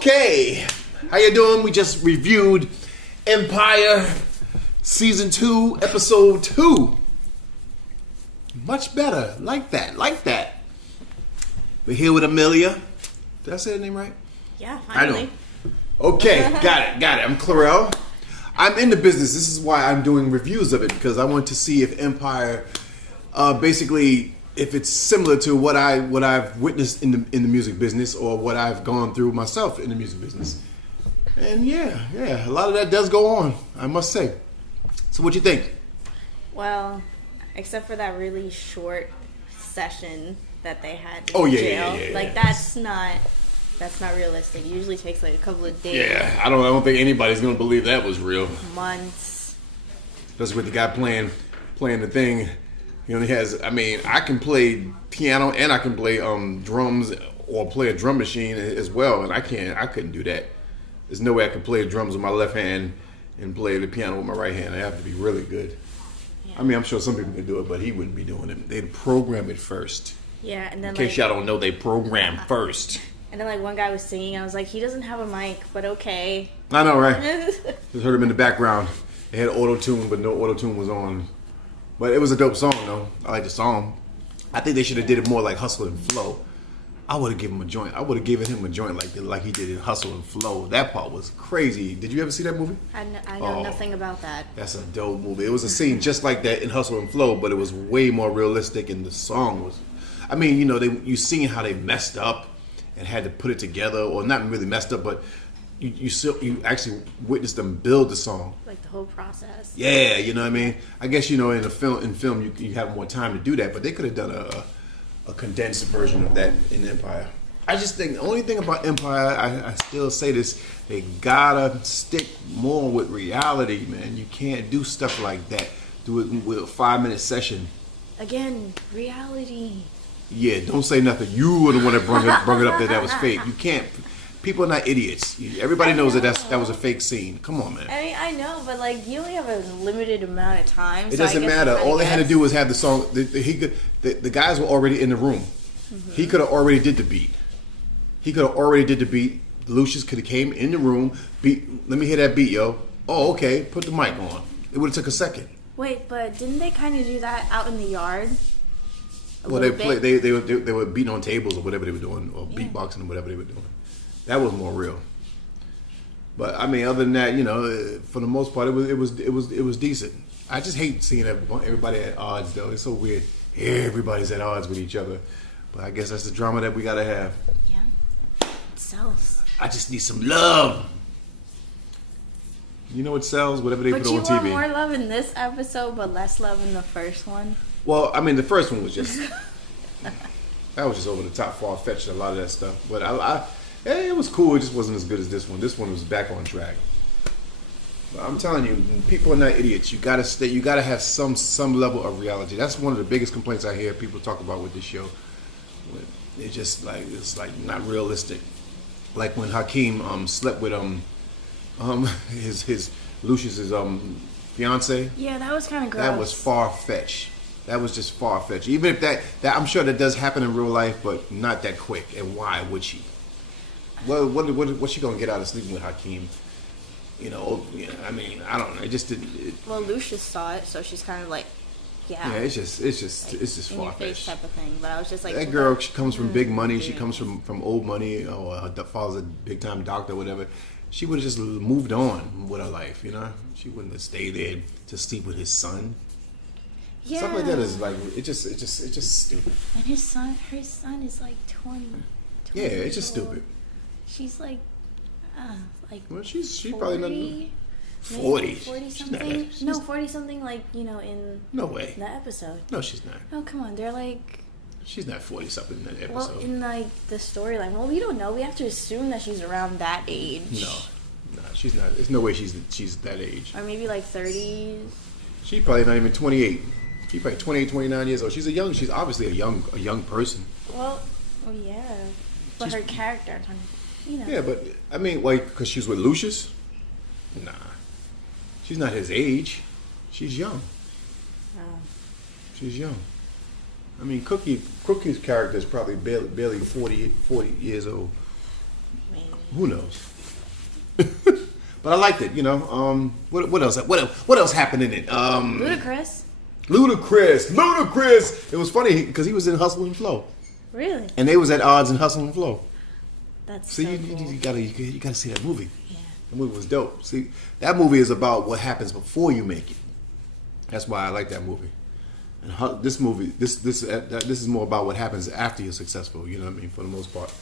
Okay, how you doing? We just reviewed Empire Season 2, Episode 2. Much better. Like that. We're here with Amelia. Did I say her name right? Yeah, finally. I know. Okay, got it. I'm Clurel. I'm in the business. This is why I'm doing reviews of it, because I want to see if Empire, basically, if it's similar to what I've witnessed in the music business or what I've gone through myself in the music business. And yeah, a lot of that does go on, I must say. So what you think? Well, except for that really short session that they had in jail. Yeah. That's not realistic. It usually takes like a couple of days. Yeah, I don't think anybody's gonna believe that was real. Months. That's with the guy playing the thing. He only has. I mean, I can play piano and I can play drums or play a drum machine as well, and I couldn't do that. There's no way I could play the drums with my left hand and play the piano with my right hand. I have to be really good. Yeah. I mean, I'm sure some people can do it, but he wouldn't be doing it. They'd program it first. Yeah, and then in case y'all don't know, they program first. And then like one guy was singing, I was like, he doesn't have a mic, but okay. I know, right? Just heard him in the background. They had auto-tune, but no auto-tune was on. But it was a dope song, though. I like the song. I think they should have did it more like Hustle and Flow. I would have given him a joint. I would have given him a joint like he did in Hustle and Flow. That part was crazy. Did you ever see that movie? I know nothing about that. That's a dope movie. It was a scene just like that in Hustle and Flow, but it was way more realistic, and the song was... I mean, you know, you seen how they messed up and had to put it together, or not really messed up, but you actually witnessed them build the song. Like the whole process. Yeah, you know what I mean? I guess, you know, in film you have more time to do that, but they could have done a condensed version of that in Empire. I just think the only thing about Empire, I still say this, they gotta stick more with reality, man. You can't do stuff like that. Do it with a 5-minute session. Again, reality. Yeah, don't say nothing. You were the one that brought it up that was fake. You can't. People are not idiots. Everybody knows that was a fake scene. Come on, man. I know, but like you only have a limited amount of time. It doesn't matter. All they had to do was have the song. The guys were already in the room. Mm-hmm. He could have already did the beat. Lucius could have came in the room. Let me hear that beat, yo. Oh, okay. Put the mic on. It would have took a second. Wait, but didn't they kind of do that out in the yard? Well, they were beating on tables or whatever they were doing, or beatboxing or whatever they were doing. That was more real. But I mean, other than that, you know, for the most part, it was decent. I just hate seeing everybody at odds, though. It's so weird. Everybody's at odds with each other. But I guess that's the drama that we gotta have. Yeah, it sells. I just need some love. You know what sells? Whatever they put on TV. But you want more love in this episode, but less love in the first one. Well, I mean, the first one was just that was just over the top, far-fetched, a lot of that stuff. But it was cool. It just wasn't as good as this one. This one was back on track. But I'm telling you, people are not idiots. You gotta have some level of reality. That's one of the biggest complaints I hear people talk about with this show. It's not realistic. Like when Hakeem slept with his Lucius's fiance. Yeah, that was kind of gross. That was far-fetched. That was just far-fetched. Even if that I'm sure that does happen in real life, but not that quick. And why would she? Well, what's she gonna get out of sleeping with Hakeem? You know, I mean, I don't know. It just didn't. Well, Lucius saw it, so she's kind of like, yeah. Yeah, it's just far-fetched type of thing. But I was just like, that girl. She comes from big money. She comes from old money. Or her father's a big-time doctor, or whatever. She would have just moved on with her life. You know, she wouldn't have stayed there to sleep with his son. Yeah. Stuff like that is like it's just stupid. And her son is like 20. Yeah, it's just stupid. She's like well, she's 40, probably not 40. 40 something. No, 40 something. Like in no way the episode. No, she's not. Oh come on, they're like. She's not 40 something in that episode. Well, in like the storyline, well, we don't know. We have to assume that she's around that age. No, she's not. There's no way she's that age. Or maybe like 30s. She's probably not even 28. She's probably 28, 29 years old. She's obviously a young person. Well, yeah. But her character, you know. Yeah, but I mean, like, because she's with Lucius? Nah. She's not his age. She's young. Oh. She's young. I mean, Cookie's character is probably barely 40 years old. Maybe. Who knows? But I liked it. What else? What else happened in it? Ludacris. Ludacris. It was funny because he was in Hustle and Flow. Really? And they was at odds in Hustle and Flow. That's See, so you cool. gotta see that movie. Yeah. The movie was dope. See, that movie is about what happens before you make it. That's why I like that movie. And this movie, this is more about what happens after you're successful. You know what I mean? For the most part.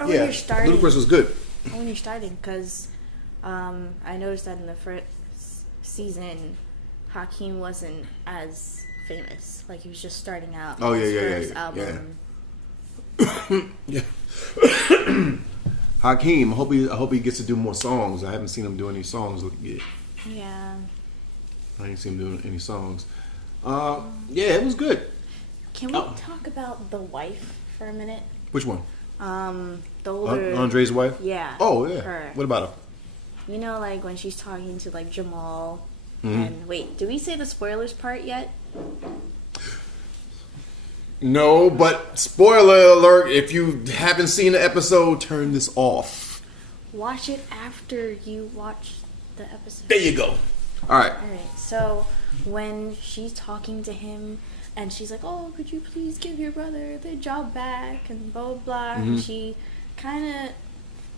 Or when you're starting. Ludacris was good. When you're starting, because I noticed that in the first season, Hakeem wasn't as famous. Like he was just starting out. Oh his yeah, first album. Yeah. Hakeem, I hope he gets to do more songs. I haven't seen him do any songs yet. Yeah. I ain't seen him doing any songs. Yeah, it was good. Can we talk about the wife for a minute? Which one? The older Andre's wife? Yeah. Oh yeah. Her. What about her? You know, like when she's talking to like Jamal. Mm-hmm. And wait, did we say the spoilers part yet? No, but spoiler alert, if you haven't seen the episode, turn this off. Watch it after you watch the episode. There you go. Alright. Alright, so when she's talking to him and she's like, oh, could you please give your brother the job back and blah, blah, blah. Mm-hmm. And she kind of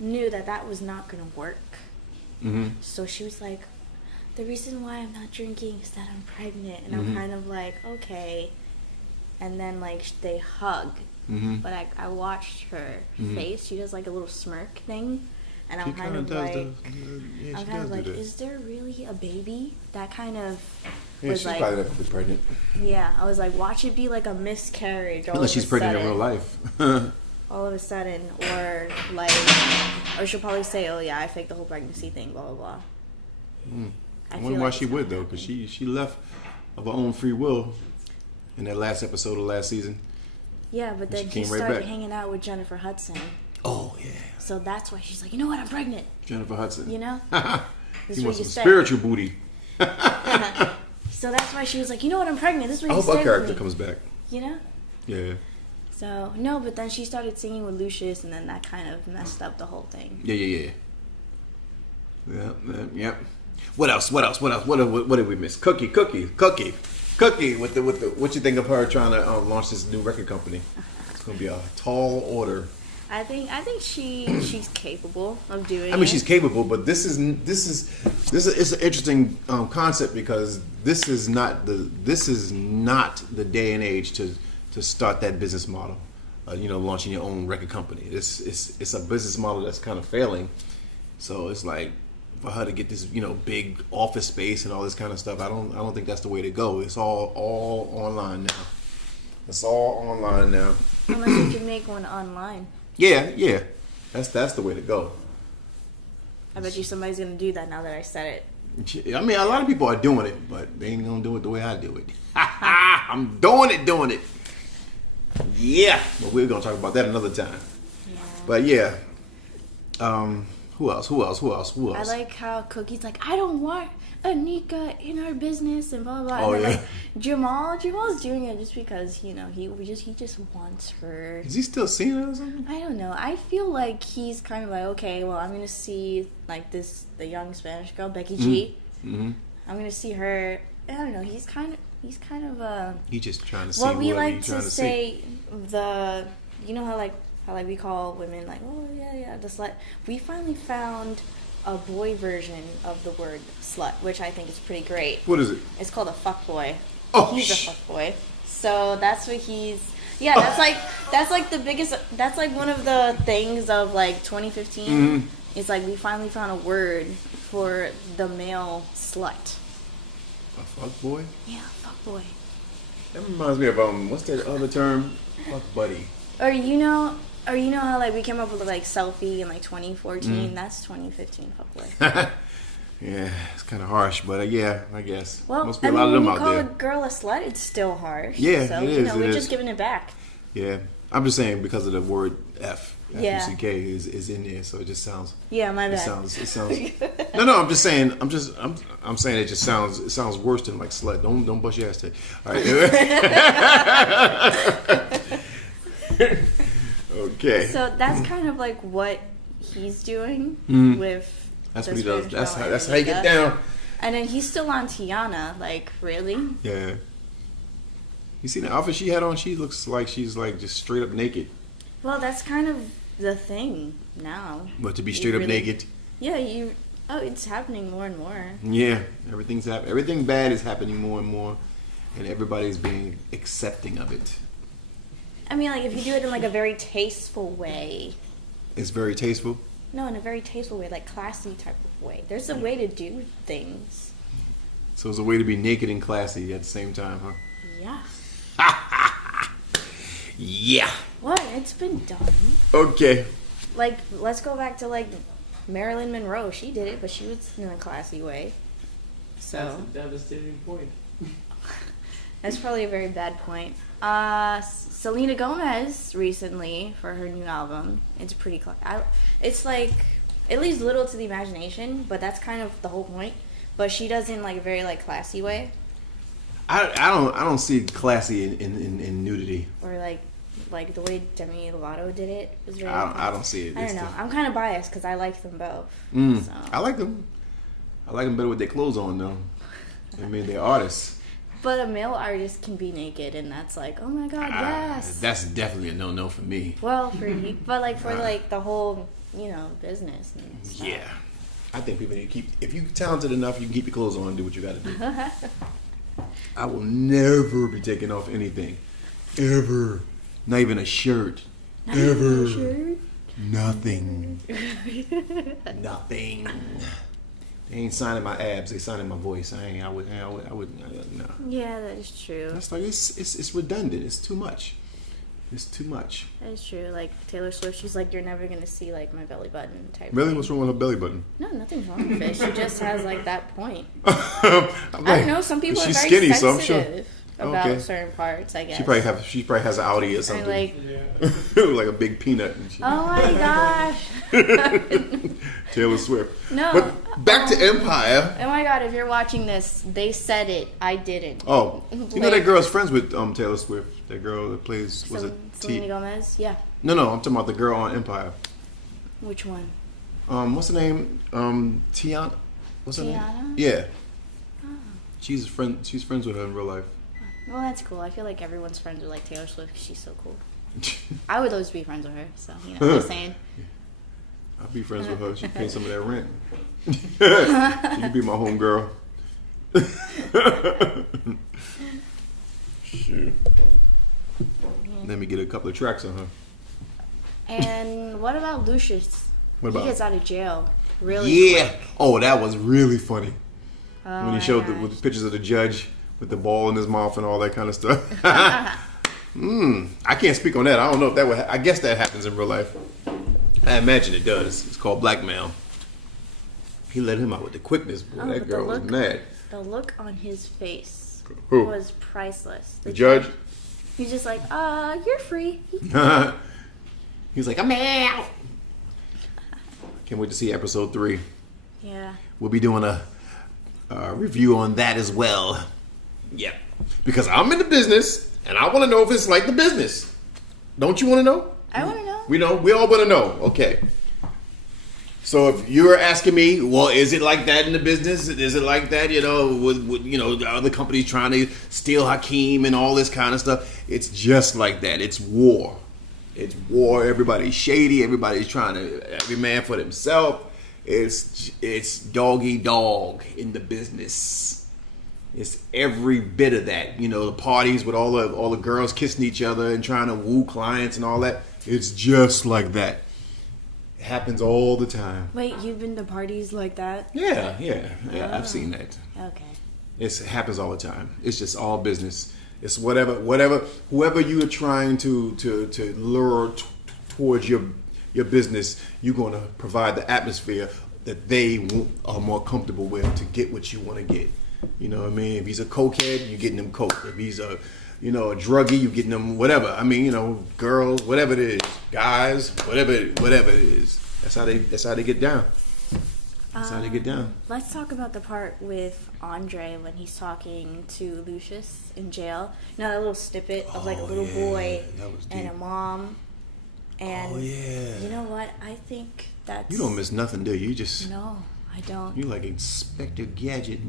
knew that was not going to work. Mm-hmm. So she was like, the reason why I'm not drinking is that I'm pregnant. And Mm-hmm. I'm kind of like, okay. And then, like, they hug. Mm-hmm. But I watched her Mm-hmm. face. She does, like, a little smirk thing. And I'm She kind kinda of does like, yeah, I'm she kind does of like, do that. is there really a baby? That kind of Yeah, was she's like, probably definitely pregnant. yeah. I was like, watch it be like a miscarriage. All Unless of she's a pregnant in sudden. real life. All of a sudden, or like, or she'll probably say, oh yeah, I faked the whole pregnancy thing, blah blah blah. I wonder why she would though, because she left of her own free will in that last episode of last season. Yeah, but then she he came right started back. hanging out with Jennifer Hudson. Oh yeah, So that's why she's like, you know what, I'm pregnant. Jennifer Hudson. You know? This She is what wants you some said. spiritual booty. So that's why she was like, you know what, I'm pregnant. This is what I you hope said our to character me. comes back. You know? Yeah. So, no, but then she started singing with Lucius, and then that kind of messed up the whole thing. Yeah. Yep. What else? What did we miss? Cookie. With the what you think of her trying to launch this new record company? It's gonna be a tall order. I think she's capable of doing it. I mean, she's capable, but this is it's an interesting concept because this is not the day and age to start that business model. Launching your own record company. It's a business model that's kind of failing. So it's like for her to get this big office space and all this kind of stuff. I don't think that's the way to go. It's all online now. It's all online now. Unless you can make one online. Yeah. That's the way to go. I bet you somebody's gonna do that now that I said it. I mean, a lot of people are doing it, but they ain't gonna do it the way I do it. I'm doing it. Yeah, but we're gonna talk about that another time. Yeah. But yeah, who else? I like how Cookie's like, I don't want Anika in our business and blah blah blah. Oh, and then, yeah. like Jamal's doing it just because he just wants her. Is he still seeing her or something? I don't know. I feel like he's kind of like, okay, well, I'm gonna see like the young Spanish girl Becky G. Mm-hmm. I'm gonna see her. I don't know. He's kind of He's just trying to see what we whoever like he's to trying to say. How we call women like, oh yeah the slut. We finally found a boy version of the word slut, which I think is pretty great. What is it? It's called a fuckboy. Oh, He's a fuckboy. So that's what he's. Yeah, that's like the biggest. That's like one of the things of like 2015. Mm-hmm. It's like we finally found a word for the male slut. A fuck boy? Yeah, fuckboy. That reminds me of what's that other term? Fuck buddy. Or you know how like we came up with like selfie in like 2014. That's 2015 fuckboy. Yeah, it's kind of harsh, but yeah, I guess. Well, Must be a lot of when them you out call there. a girl a slut, it's still harsh. Yeah, so it you is, know it we're is. just giving it back. Yeah, I'm just saying because of the word F. Yeah. F-U-C-K is in there, so it just sounds. Yeah, my bad. It sounds. No, I'm just saying. I'm saying it just sounds worse than like slut. Don't bust your ass to. All right. Okay. So that's kind of like what he's doing with That's the what he does. spiritual That's how you get Amelia. down. And then he's still on Tiana. Like, really? Yeah. You see the outfit she had on? She looks like she's like just straight up naked. Well, that's kind of the thing now. But to be straight up naked. Yeah, it's happening more and more. Yeah, everything bad is happening more and more, and everybody's being accepting of it. I mean, like, if you do it in, like, a very tasteful way. It's very tasteful? No, in a very tasteful way, like, classy type of way. There's a way to do things. So it's a way to be naked and classy at the same time, huh? Yeah. Yeah. What? It's been done. Okay. Like, let's go back to, like, Marilyn Monroe. She did it, but she was in a classy way. So. That's a devastating point. That's probably a very bad point. Selena Gomez recently for her new album. It's pretty it's like it leaves little to the imagination, but that's kind of the whole point. But she does it in like a very like classy way. I don't see classy in nudity. Or like the way Demi Lovato did it was very. I don't see it. I don't know. I'm kind of biased because I like them both. So. I like them. I like them better with their clothes on though. I mean, they're artists. But a male artist can be naked, and that's like, oh my god, yes. That's definitely a no for me. Well, for you, but like for like the whole, business and stuff. Yeah, I think people need to keep. If you're talented enough, you can keep your clothes on and do what you got to do. I will never be taking off anything, ever. Not even a shirt. Not ever. even a shirt? Nothing. Nothing. They ain't signing my abs. They signing my voice. I wouldn't. No. Yeah, that is true. That's like it's redundant. It's too much. It's too much. That is true. Like Taylor Swift, she's like, you're never gonna see like my belly button type. Really? Thing. What's wrong with her belly button? No, nothing's wrong with it. She just has like that point. Like, I don't know. Some people are she's very skinny, so I'm sensitive sure. about Okay. certain parts. I guess She probably has an Audi or something. like, like a big peanut. And she, oh my gosh. Taylor Swift. No. But back to Empire. Oh my god, if you're watching this, they said it. I didn't. Oh, you know that girl's friends with Taylor Swift. That girl that plays Selena Gomez? Yeah. No, I'm talking about the girl on Empire. Which one? What's her name? Tiana. What's her Tiana? name? Yeah. Oh. She's friends with her in real life. Well, that's cool. I feel like everyone's friends with like Taylor Swift 'cause she's so cool. I would always be friends with her, so you know what I'm saying. I'll be friends with her. She pay some of that rent. She can be my home girl. Shoot. Let me get a couple of tracks on her. And what about Lucius? What about? He gets out of jail really quick. Oh, that was really funny. Oh When he my showed gosh. with the pictures of the judge with the ball in his mouth and all that kind of stuff. I can't speak on that. I don't know if that would. I guess that happens in real life. I imagine it does. It's called blackmail. He let him out with the quickness. Boy, that but girl was mad. The look on his face Who? was priceless. The judge? He's just like, you're free. He was like, I'm out. Can't wait to see episode 3. Yeah. We'll be doing a review on that as well. Yeah. Because I'm in the business, and I want to know if it's like the business. Don't you want to know? I want to know. We all want to know. Okay. So if you're asking me, well, is it like that in the business? Is it like that, with the other companies trying to steal Hakeem and all this kind of stuff? It's just like that. It's war. It's war. Everybody's shady. Everybody's trying to, every man for themselves. It's doggy dog in the business. It's every bit of that. The parties with all the girls kissing each other and trying to woo clients and all that. It's just like that. It happens all the time. Wait, you've been to parties like that? Yeah, I've seen that. Okay. It happens all the time. It's just all business. It's whoever you are trying to lure towards your business, you're going to provide the atmosphere that they are more comfortable with to get what you want to get. You know what I mean? If he's a cokehead, you're getting him coke. If he's a druggie, you're getting them whatever. I mean, girls, whatever it is, guys, whatever it is. That's how they get down. That's how they get down. Let's talk about the part with Andre when he's talking to Lucius in jail. That little snippet of like a little boy and a mom. And oh yeah. You know what? I think that's... You don't miss nothing, do you? You just... No, I don't. You like Inspector Gadget.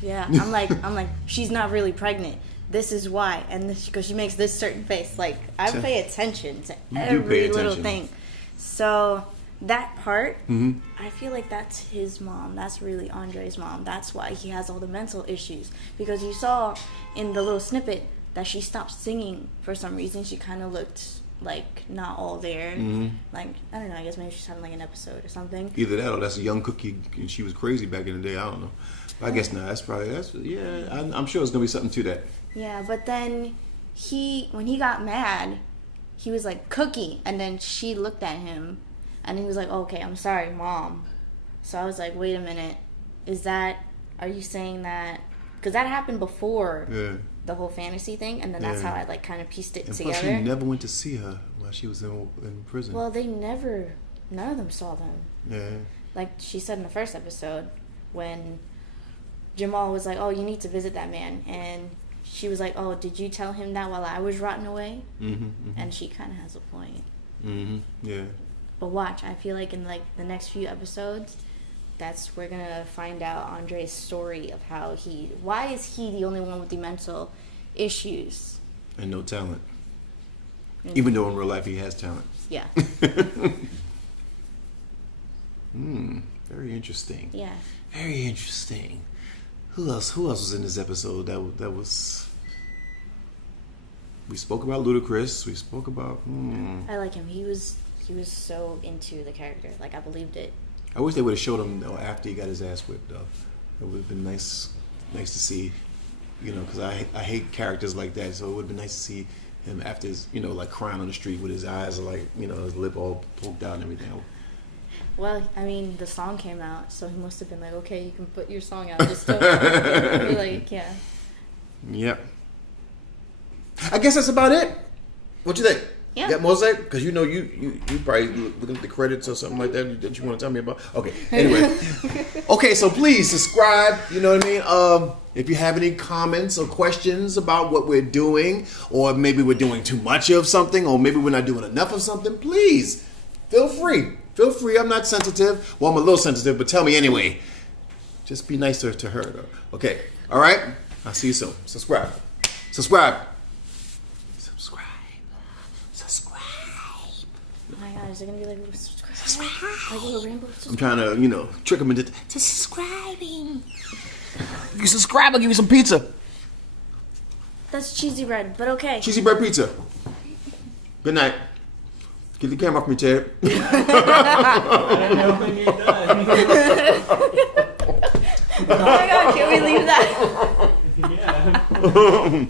Yeah, I'm like, she's not really pregnant. This is why, and this because she makes this certain face. Like, I pay attention to every little thing. So that part, I feel like that's his mom. That's really Andre's mom. That's why he has all the mental issues. Because you saw in the little snippet that she stopped singing for some reason. She kind of looked like not all there. Like, I don't know, I guess maybe she's having like an episode or something. Either that or that's a young cookie and she was crazy back in the day. I don't know. But I guess not. I'm sure it's gonna be something to that. Yeah, but then when he got mad, he was like, Cookie, and then she looked at him and he was like, oh, okay, I'm sorry, Mom. So I was like, wait a minute, are you saying that, because that happened before the whole fantasy thing, and then that's how I like kind of pieced it together. Plus he never went to see her while she was in prison. Well, none of them saw them. Yeah. Like she said in the first episode, when Jamal was like, oh, you need to visit that man, and she was like, oh, did you tell him that while I was rotting away? And she kind of has a point. Yeah. But watch, I feel like in like the next few episodes, we're gonna find out Andre's story of why is he the only one with the mental issues and no talent, even though in real life he has talent. Yeah. Very interesting. Yeah. Very interesting. Who else was in this episode that was... We spoke about Ludacris. We spoke about... I like him. He was so into the character. Like, I believed it. I wish they would have showed him after he got his ass whipped, though. It would have been nice to see, because I hate characters like that. So it would have been nice to see him after his, like crying on the street with his eyes like, his lip all poked out and everything. Well, I mean, the song came out, so he must have been like, okay, you can put your song out. Just don't be like, yeah. Yep. I guess that's about it. What you think? Yeah. You got more to say? Because you probably looking at the credits or something like that you want to tell me about. Okay. Anyway. Okay, so please subscribe. You know what I mean? If you have any comments or questions about what we're doing, or maybe we're doing too much of something, or maybe we're not doing enough of something, please feel free. Feel free. I'm not sensitive. Well, I'm a little sensitive, but tell me anyway. Just be nice to her, though. Okay. All right? I'll see you soon. Subscribe. Oh my God, is it going to be like, subscribe? Like a little rainbow? I'm trying to, trick them into subscribing. If you subscribe, I'll give you some pizza. That's cheesy bread, but okay. Cheesy bread pizza. Good night. Get the camera off me, Ted. I don't think you're done. Oh my God, can we leave that? Yeah.